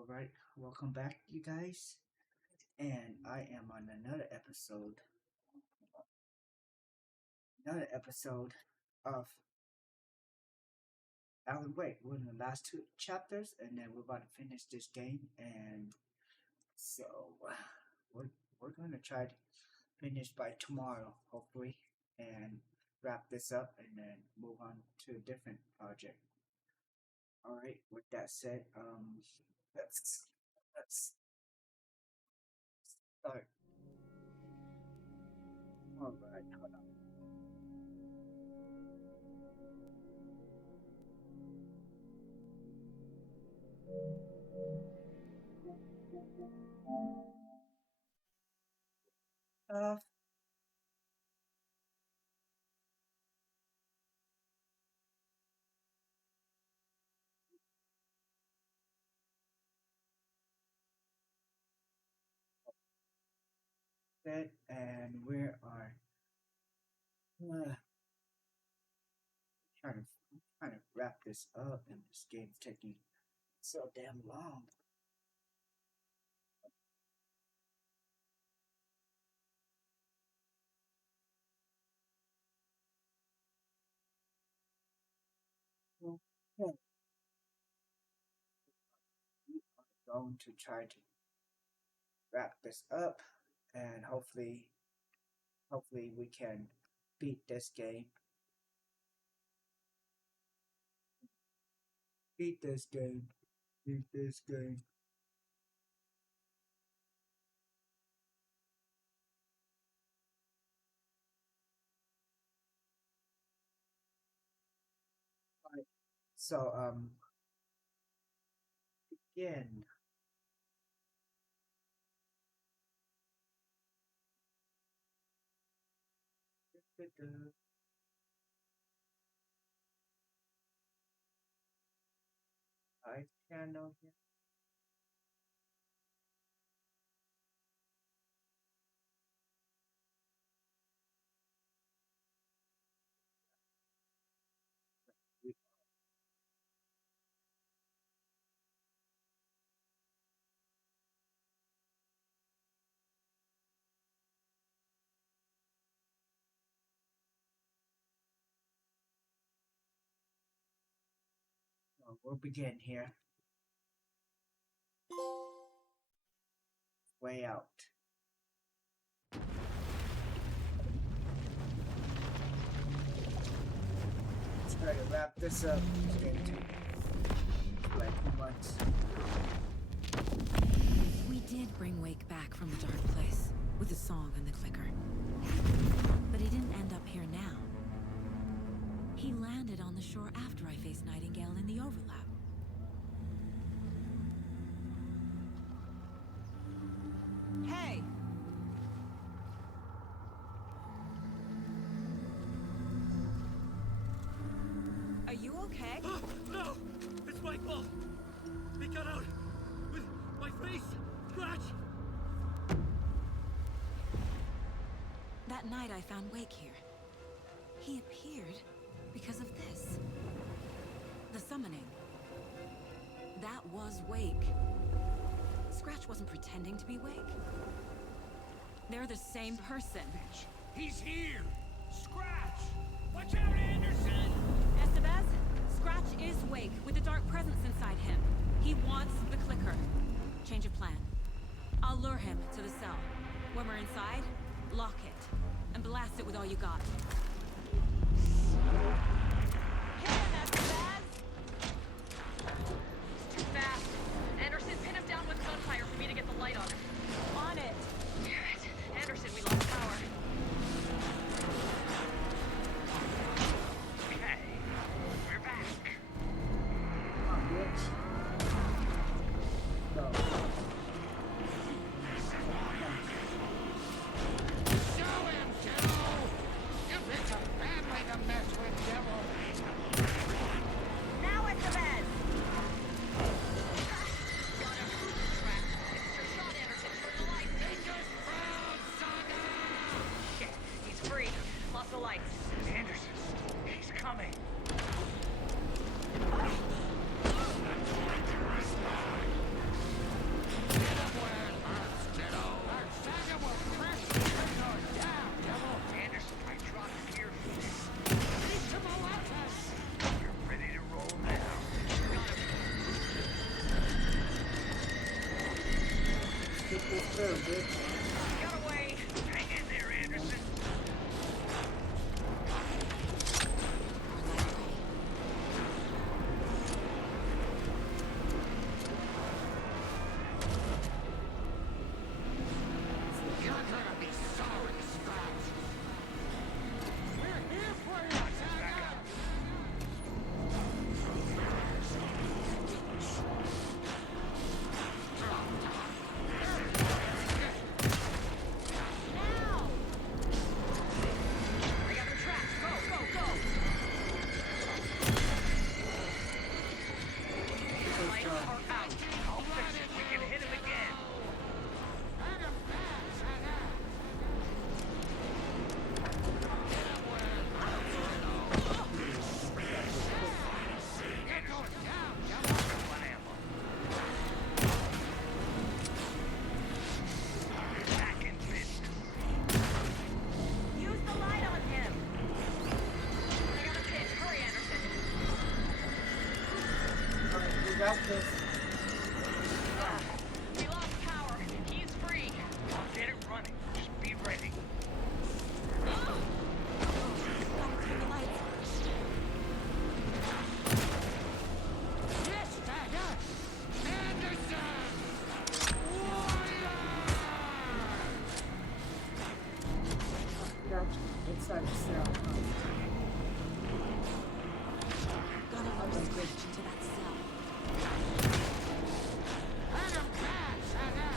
All right, welcome back, you guys. And I am on another episode of Alan Wake. We're in the last two chapters, and then we're about to finish this game. And so we're we're going to try to finish by tomorrow, hopefully, and wrap this up, and then move on to a different project. All right. With that said, let's start. All right. Hold on. Set, and we are uh, trying to trying to wrap this up, and this game's taking so damn long. Well, yeah, we are going to try to wrap this up, and hopefully we can beat this game. Beat this game. Beat this game. Right. So again, I channel here. We, we'll begin here. Way out. Let's try to wrap this up. It's going to take like months. We did bring Wake back from the dark place, with the song and the clicker. But he didn't end up here now. He landed on the shore after I faced Nightingale in the overlap. Hey! Are you okay? No! It's my fault! He got out! With my face! Scratch! That night I found Wake here. He appeared because of this. The summoning. That was Wake. Scratch wasn't pretending to be Wake. They're the same person. He's here! Scratch! Watch out, Anderson! Estevez, Scratch is Wake with a dark presence inside him. He wants the clicker. Change of plan. I'll lure him to the cell. When we're inside, lock it. And blast it with all you got. Hit him, Estevez! Too fast. Anderson, pin him down with gunfire for me to get the light on him. On it! Damn it. Anderson, we lost power. Okay, we're back. Come on, bitch. Go. Show him, Joe! You picked a bad way to mess with Devil through, bitch. Got away. Hang in there, Anderson. You're gonna be sorry, Scratch. We're here for you. Back up. Now! I got the tracks. Go, go, go! Lights are out. I'll fix it. We can hit him again. One ammo. Back in business. Use the light on him. I got a pin. Hurry, Anderson. Alright, we got this. We lost power. He's free. I'll get it running. Just be ready. Gotta turn the lights. Yes, Dagger! Anderson! Warrior! Got you. Inside the cell. Gotta run this bridge into that cell. Let him pass, Dagger!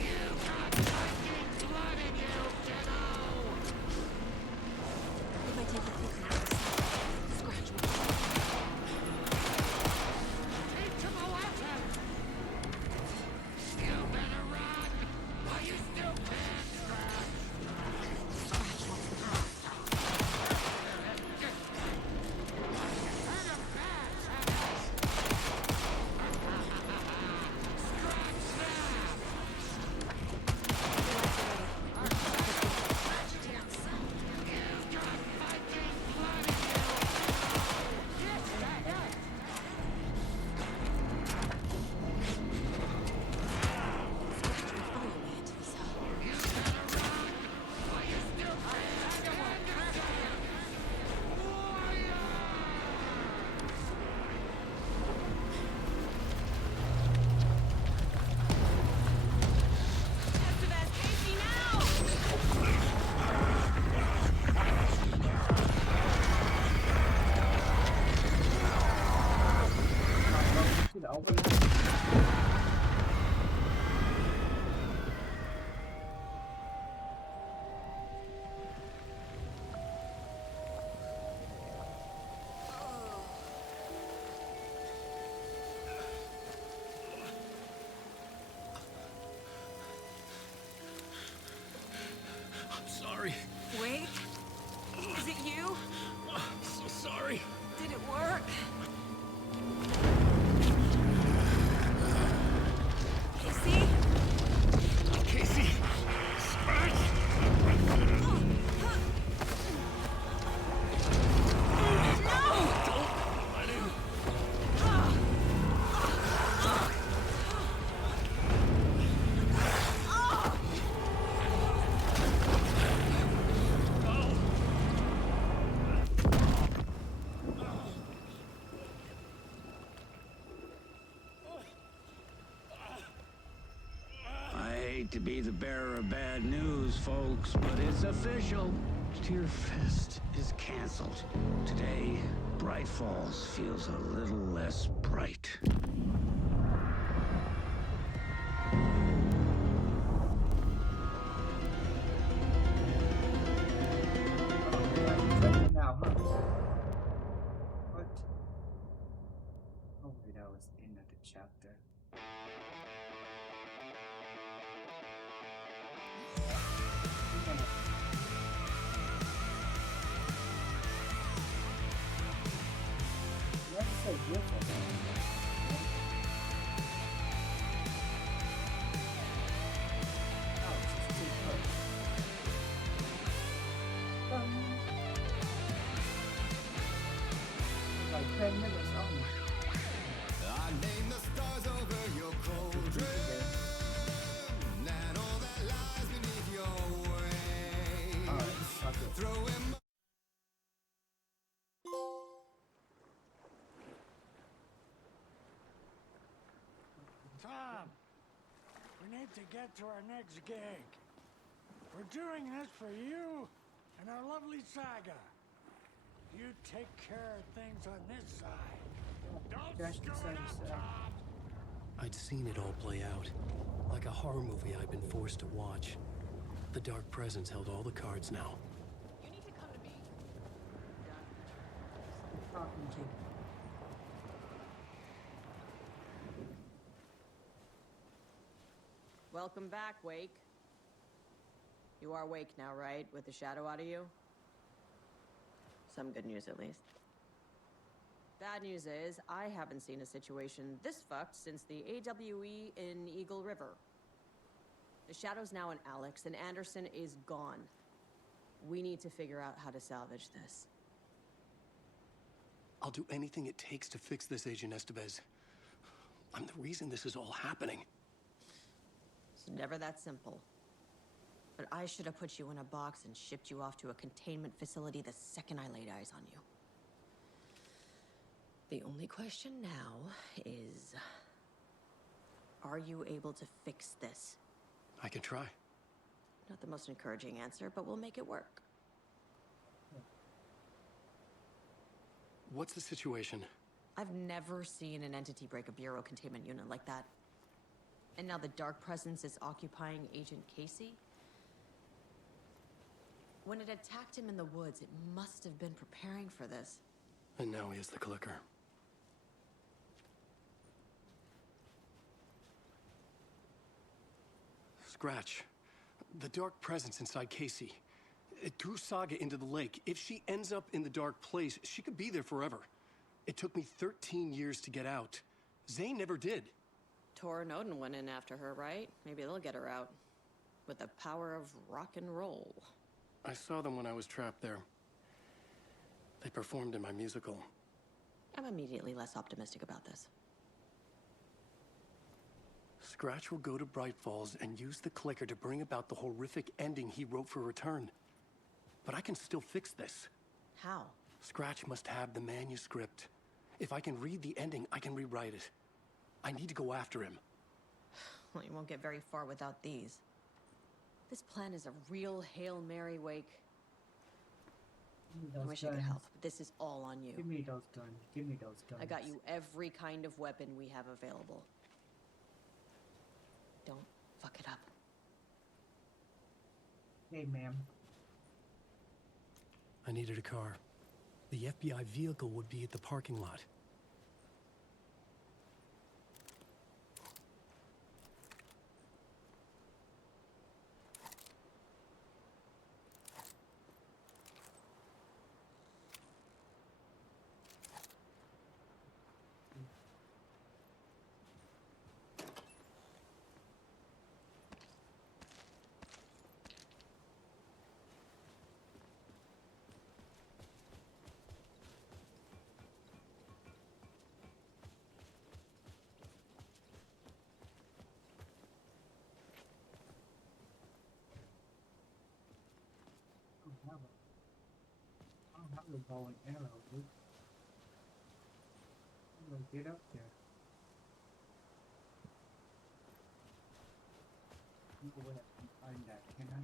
You got Viking blood in you, kiddo! If I take the quick out of the cell, Scratch will. Teach him a lesson! You better run! While you still can, Scratch! Scratch wants the power. Let him pass, Dagger! Scratch snap! You've got Viking blood in you! Yes, Dagger! Scratch will follow me into the cell. You better run! While you still can, Anderson! Warrior! Estevez, Casey, now! To the open. I'm sorry. Wait. Is it you? I'm so sorry. Did it work? Casey? Casey! Scratch! Let him. I hate to be the bearer of bad news, folks, but it's official. Tear Fest is canceled. Today, Bright Falls feels a little less bright. Now, huh? What? Oh wait, that was the end of the chapter. That's so different. Oh, it's just too close. Like 10 minutes only. I name the stars over your cauldron, and on We need to get to our next gig. We're doing this for you and our lovely saga. You take care of things on this side. Don't That's the screw it same up, side. Tom! I'd seen it all play out, like a horror movie I'd been forced to watch. The Dark Presence held all the cards now. You need to come to me. Talking to. Welcome back, Wake. You are Wake now, right? With the shadow out of you? Some good news, at least. Bad news is, I haven't seen a situation this fucked since the AWE in Eagle River. The shadow's now in Alex, and Anderson is gone. We need to figure out how to salvage this. I'll do anything it takes to fix this, Agent Estevez. I'm the reason this is all happening. It's never that simple. But I should have put you in a box and shipped you off to a containment facility the second I laid eyes on you. The only question now is... are you able to fix this? I can try. Not the most encouraging answer, but we'll make it work. What's the situation? I've never seen an entity break a Bureau containment unit like that. And now the Dark Presence is occupying Agent Casey? When it attacked him in the woods, it must have been preparing for this. And now he has the clicker. Scratch. The Dark Presence inside Casey. It threw Saga into the lake. If she ends up in the Dark Place, she could be there forever. It took me 13 years to get out. Zane never did. Tor and Odin went in after her, right? Maybe they'll get her out. With the power of rock and roll. I saw them when I was trapped there. They performed in my musical. I'm immediately less optimistic about this. Scratch will go to Bright Falls and use the clicker to bring about the horrific ending he wrote for Return. But I can still fix this. How? Scratch must have the manuscript. If I can read the ending, I can rewrite it. I need to go after him. Well, you won't get very far without these. This plan is a real Hail Mary, Wake. I wish I could help, but this is all on you. Give me those guns. Give me those guns. I got you every kind of weapon we have available. Don't fuck it up. Hey, ma'am. I needed a car. The FBI vehicle would be at the parking lot. I don't have a bow and arrow, dude. I'm gonna get up there. No way I can find that, can I?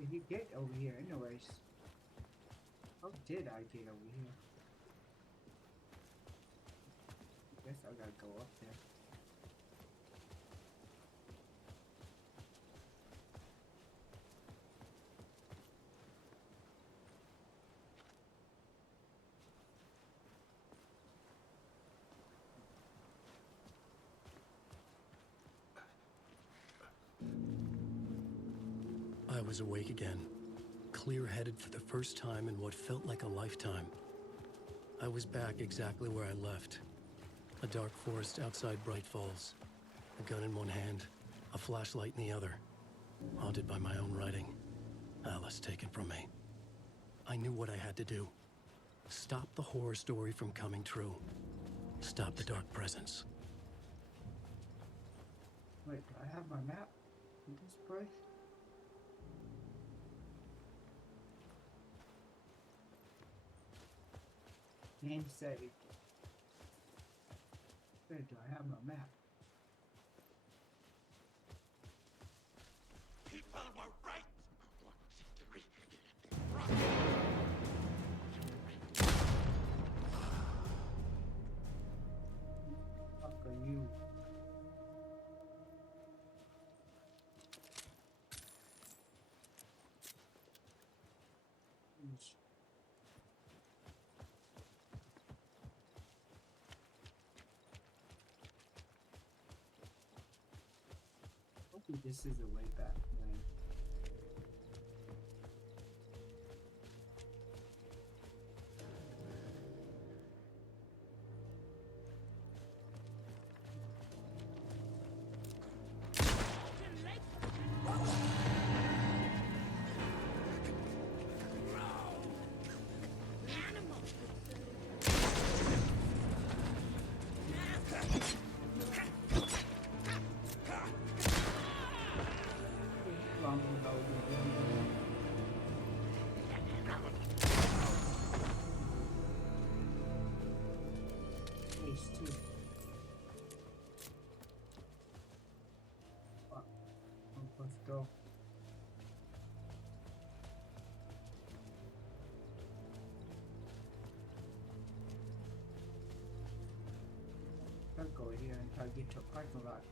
Did you get over here anyways? How did I get over here? I guess I gotta go up there. I was awake again, clear-headed for the first time in what felt like a lifetime. I was back exactly where I left. A dark forest outside Bright Falls. A gun in one hand, a flashlight in the other. Haunted by my own writing. Alice taken from me. I knew what I had to do. Stop the horror story from coming true. Stop the Dark Presence. Wait, do I have my map in this place? Name saved. Wait, do I have my map? People were right. Fuck are you? Yeesh. Hopefully this is the way back, man. Long ago, Ace too. Fuck. Let's go. I'll go here until I get to a parking lot.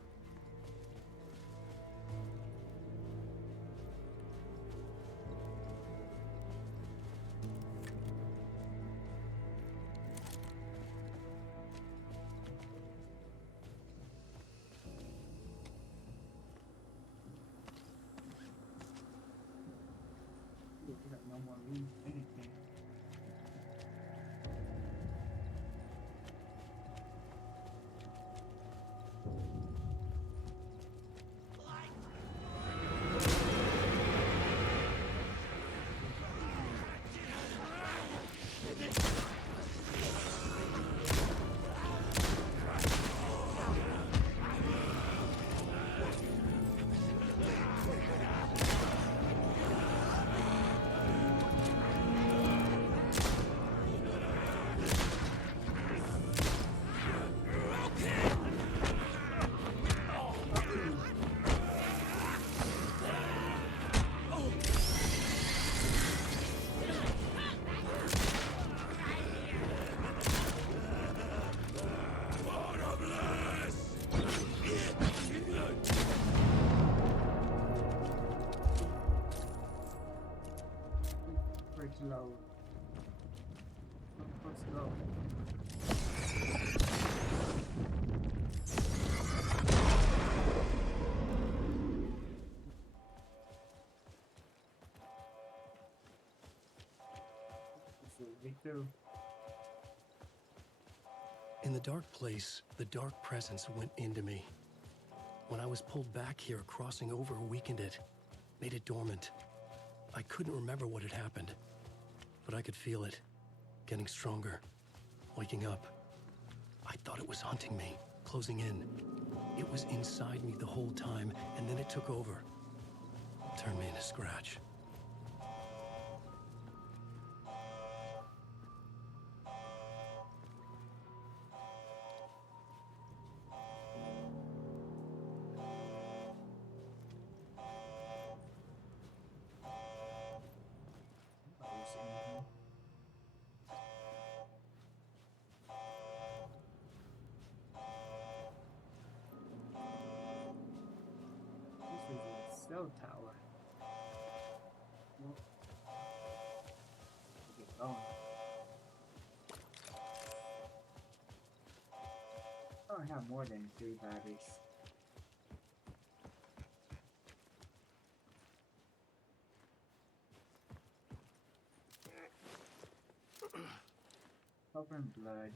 We got no more room for anything. Pretty low. Let's go. This is way through. In the dark place, the dark presence went into me. When I was pulled back here, crossing over weakened it, made it dormant. I couldn't remember what had happened, but I could feel it, getting stronger, waking up. I thought it was hunting me, closing in. It was inside me the whole time, and then it took over. Turned me into scratch. Nobody's in here. This is a cell tower. Well, let's get going. I don't have more than 3 batteries. Covered in blood.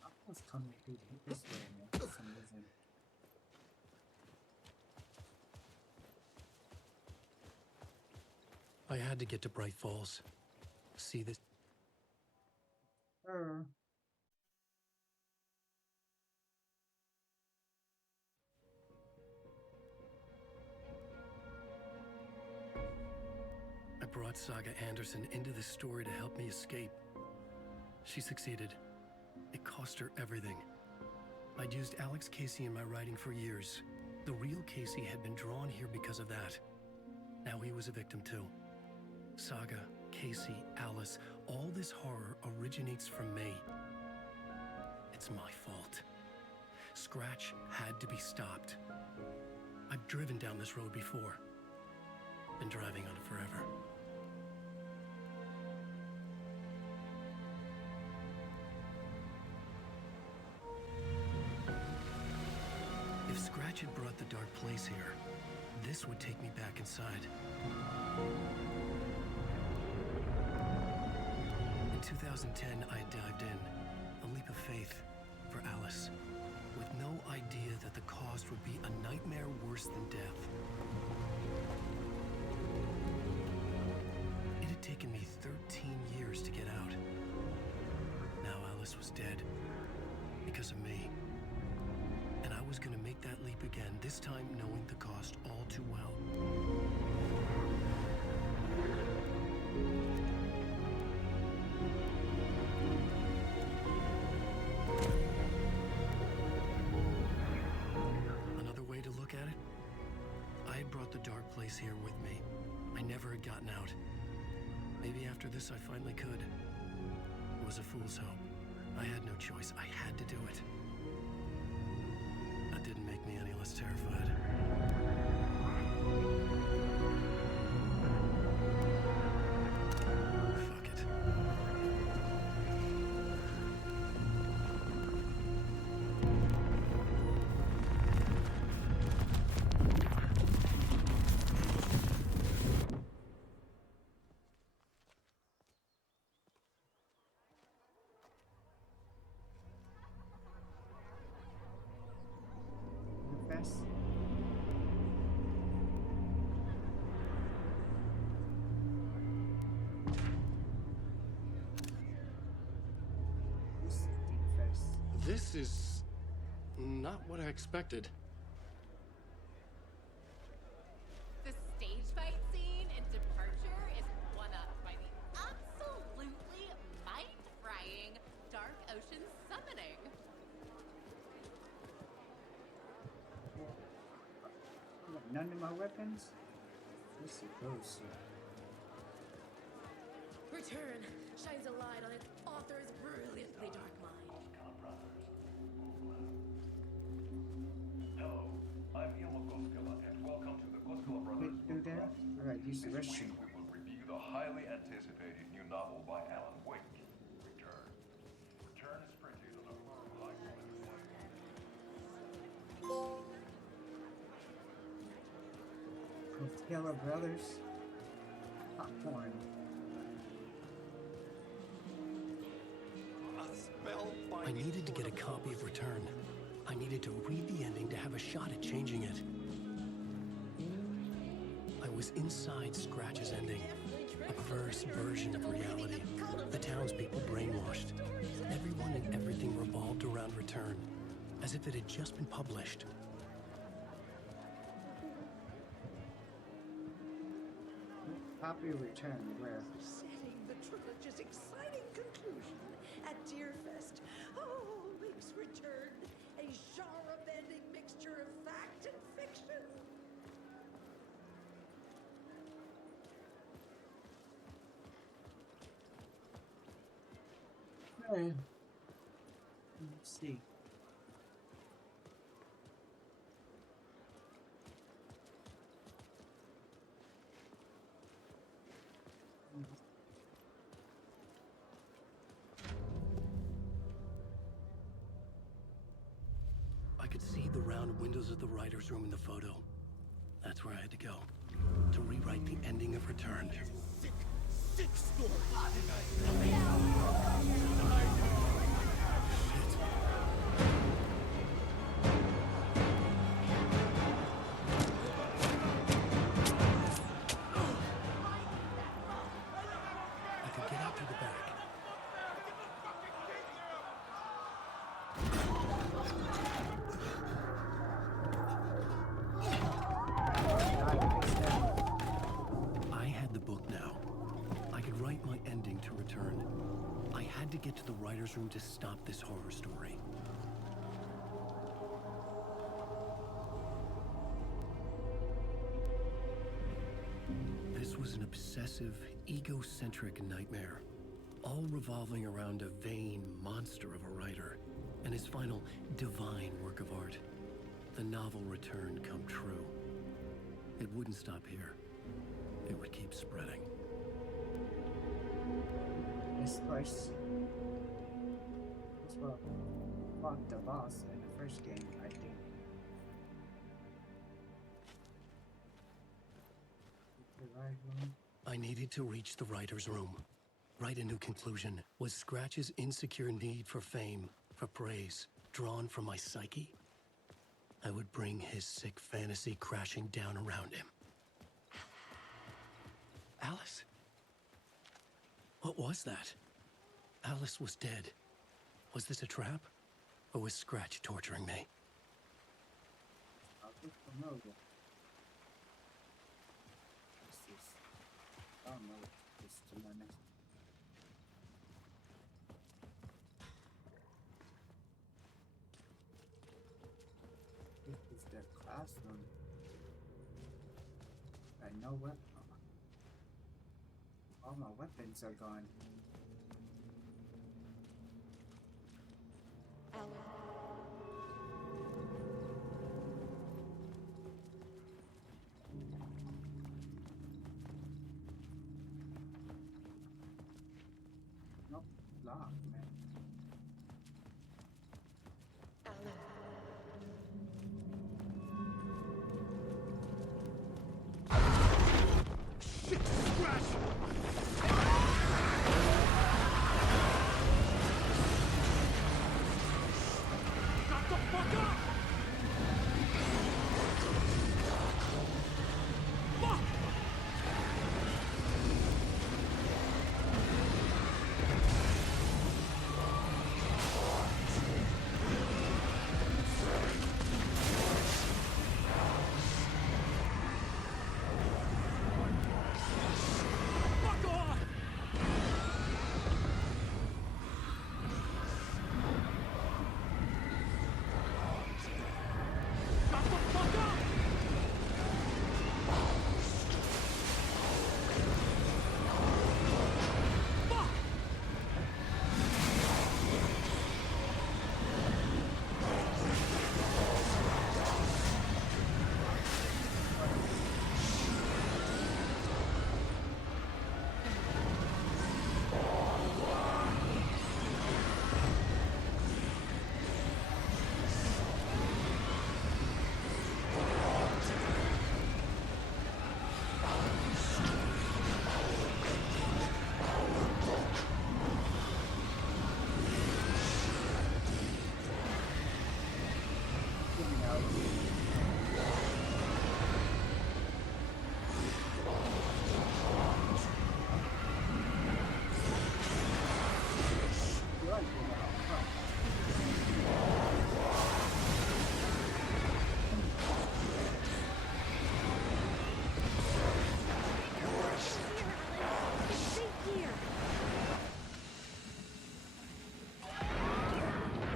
I was coming through this way, man, for some reason. I had to get to Bright Falls. See this. Er, I brought Saga Anderson into this story to help me escape. She succeeded. It cost her everything. I'd used Alex Casey in my writing for years. The real Casey had been drawn here because of that. Now he was a victim too. Saga, Casey, Alice, all this horror originates from me. It's my fault. Scratch had to be stopped. I've driven down this road before. Been driving on it forever. If Scratch had brought the dark place here, this would take me back inside. In 2010, I dived in, a leap of faith for Alice, with no idea that the cost would be a nightmare worse than death. It had taken me 13 years to get out. Now Alice was dead, because of me. And I was gonna make that leap again, this time knowing the cost all too well. Another way to look at it, I had brought the dark place here with me. I never had gotten out. Maybe after this I finally could. It was a fool's hope. I had no choice. I had to do it. That didn't make me any less terrified. Fuck it. confess. Confess. This is not what I expected. The stage fight scene in Departure is one-upped by the absolutely mind-frying Dark Ocean summoning. None of my weapons? Let's see those. Return shines a light on its author's brilliantly dark mind. Hello, I'm Ilmo Koskela, and welcome to the Koskela Brothers Do Book that? Club. Alright, use the This restroom. week we will review the highly anticipated new novel by Alan Wake, Return. Return is printed on a firm high-quality white. Costello Brothers. Popcorn. I needed to get a copy of Return. I needed to read the ending to have a shot at changing it. I was inside Scratch's ending. A perverse version of reality. The townspeople brainwashed. Everyone and everything revolved around Return, as if it had just been published. Copy return where? Setting the trilogy's exciting conclusion at Deerfest. Oh, makes Return a genre-bending mixture of fact and fiction. Hey. Let's see. I could see the round windows of the writer's room in the photo. That's where I had to go. To rewrite the ending of Return. Sick story. I had the book now. I could write my ending to return. I had to get to the writer's room to stop this horror story. This was an obsessive, egocentric nightmare, all revolving around a vain monster of a writer and his final divine work of art. The novel Return come true. It wouldn't stop here. It would keep spreading. This place will fought the boss in the first game, I think. The right one. I needed to reach the writer's room. Write a new conclusion. Was Scratch's insecure need for fame, for praise, drawn from my psyche? I would bring his sick fantasy crashing down around him. Alice? What was that? Alice was dead. Was this a trap? Or was Scratch torturing me? I'll look familiar. This is... I don't know this, to be honest. This is the classroom. I know what... All my weapons are gone. Nope, locked, man. Shit, Scratch!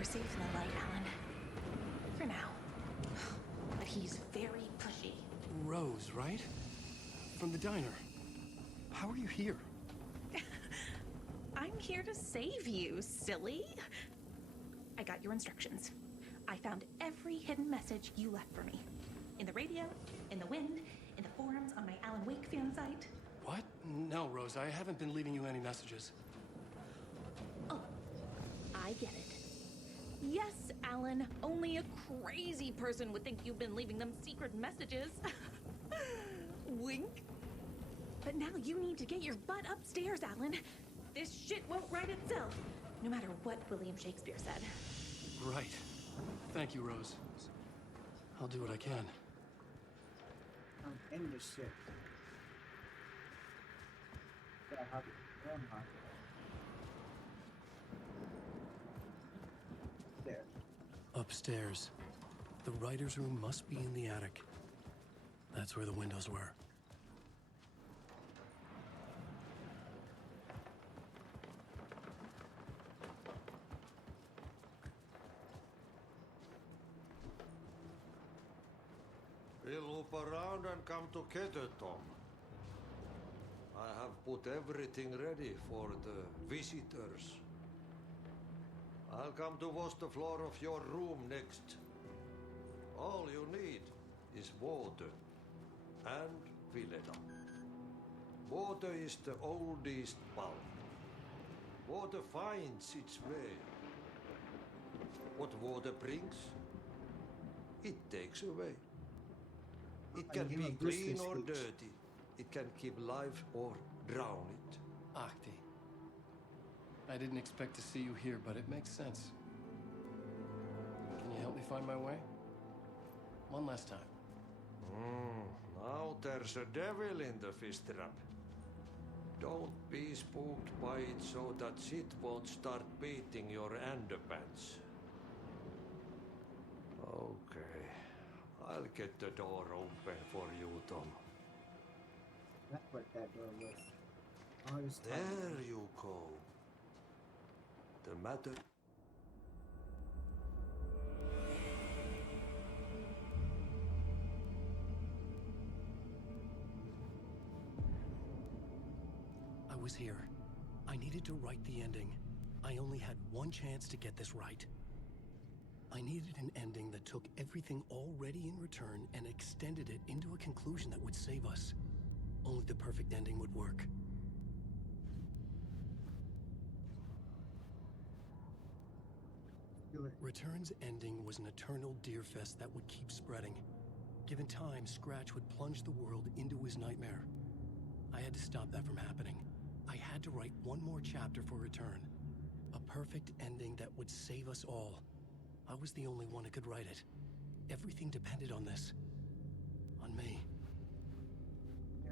We're safe in the light, Alan. For now. But he's very pushy. Rose, right? From the diner. How are you here? I'm here to save you, silly. I got your instructions. I found every hidden message you left for me. In the radio, in the wind, in the forums on my Alan Wake fan site. What? No, Rose, I haven't been leaving you any messages. Oh, I get it. Yes, Alan, only a crazy person would think you've been leaving them secret messages. Wink. But now you need to get your butt upstairs, Alan. This shit won't right itself, no matter what William Shakespeare said. Right. Thank you, Rose. I'll do what I can. I'm in this shit. Gotta have it. Where am I? There. Upstairs. The writer's room must be in the attic. That's where the windows were. We'll loop around and come together, Tom. I have put everything ready for the visitors. I'll come to wash the floor of your room next. All you need is water and Villeta. Water is the oldest bulb. Water finds its way. What water brings, it takes away. It can be clean or dirty. It can keep life or drown it. Ahti. I didn't expect to see you here, but it makes sense. Can you help me find my way? One last time. Now there's a devil in the fish trap. Don't be spooked by it so that shit won't start beating your underpants. Okay. I'll get the door open for you, Tom. That's what that door was. All this time. There you go. The matter. I was here. I needed to write the ending. I only had one chance to get this right. I needed an ending that took everything already in return and extended it into a conclusion that would save us. Only the perfect ending would work. Return's ending was an eternal deerfest that would keep spreading. Given time, Scratch would plunge the world into his nightmare. I had to stop that from happening. I had to write one more chapter for Return. A perfect ending that would save us all. I was the only one who could write it. Everything depended on this. On me.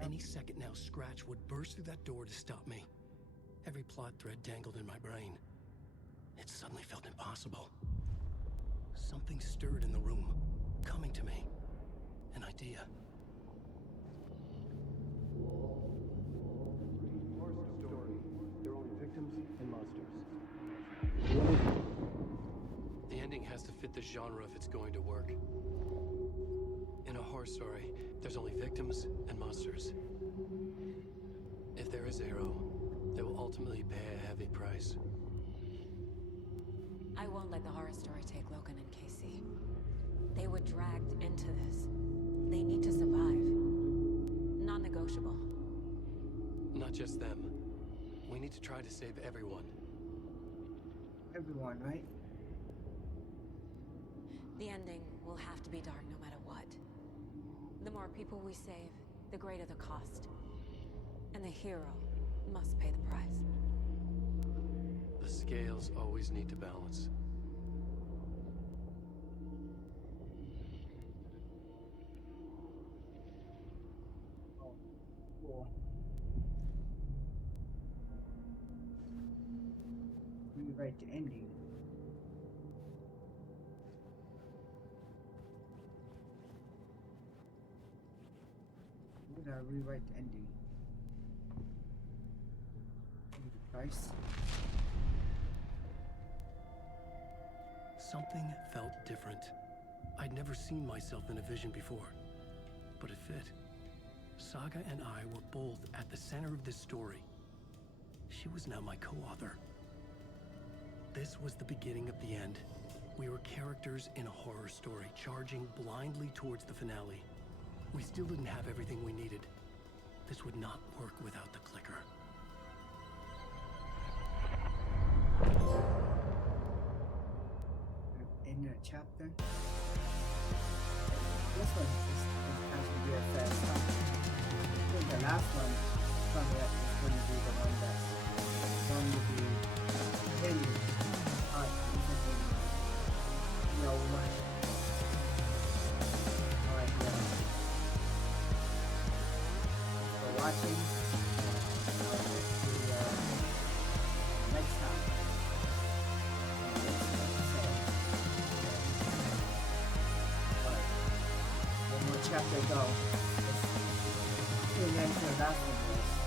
Any second now, Scratch would burst through that door to stop me. Every plot thread dangled in my brain. It suddenly felt impossible. Something stirred in the room, coming to me. An idea. They're only victims and monsters. The ending has to fit the genre if it's going to work. In a horror story, there's only victims and monsters. If there is a hero, they will ultimately pay a heavy price. I won't let the horror story take Logan and Casey. They were dragged into this. They need to survive. Non-negotiable. Not just them. We need to try to save everyone. Everyone, right? The ending will have to be dark no matter what. The more people we save, the greater the cost. And the hero must pay the price. The scales always need to balance. Oh, cool. Rewrite the ending. Would I rewrite the ending? Pay the price. Something felt different. I'd never seen myself in a vision before, but it fit. Saga and I were both at the center of this story. She was now my co-author. This was the beginning of the end. We were characters in a horror story, charging blindly towards the finale. We still didn't have everything we needed. This would not work without the clicker. In the chapter. This one is has to be a fast time. I think the last one is going to be the one that's going to be ending. No one. Alright, yeah. Thanks for watching. Let's see next time. Next episode. One more chapter go. Let's tune in to the last one.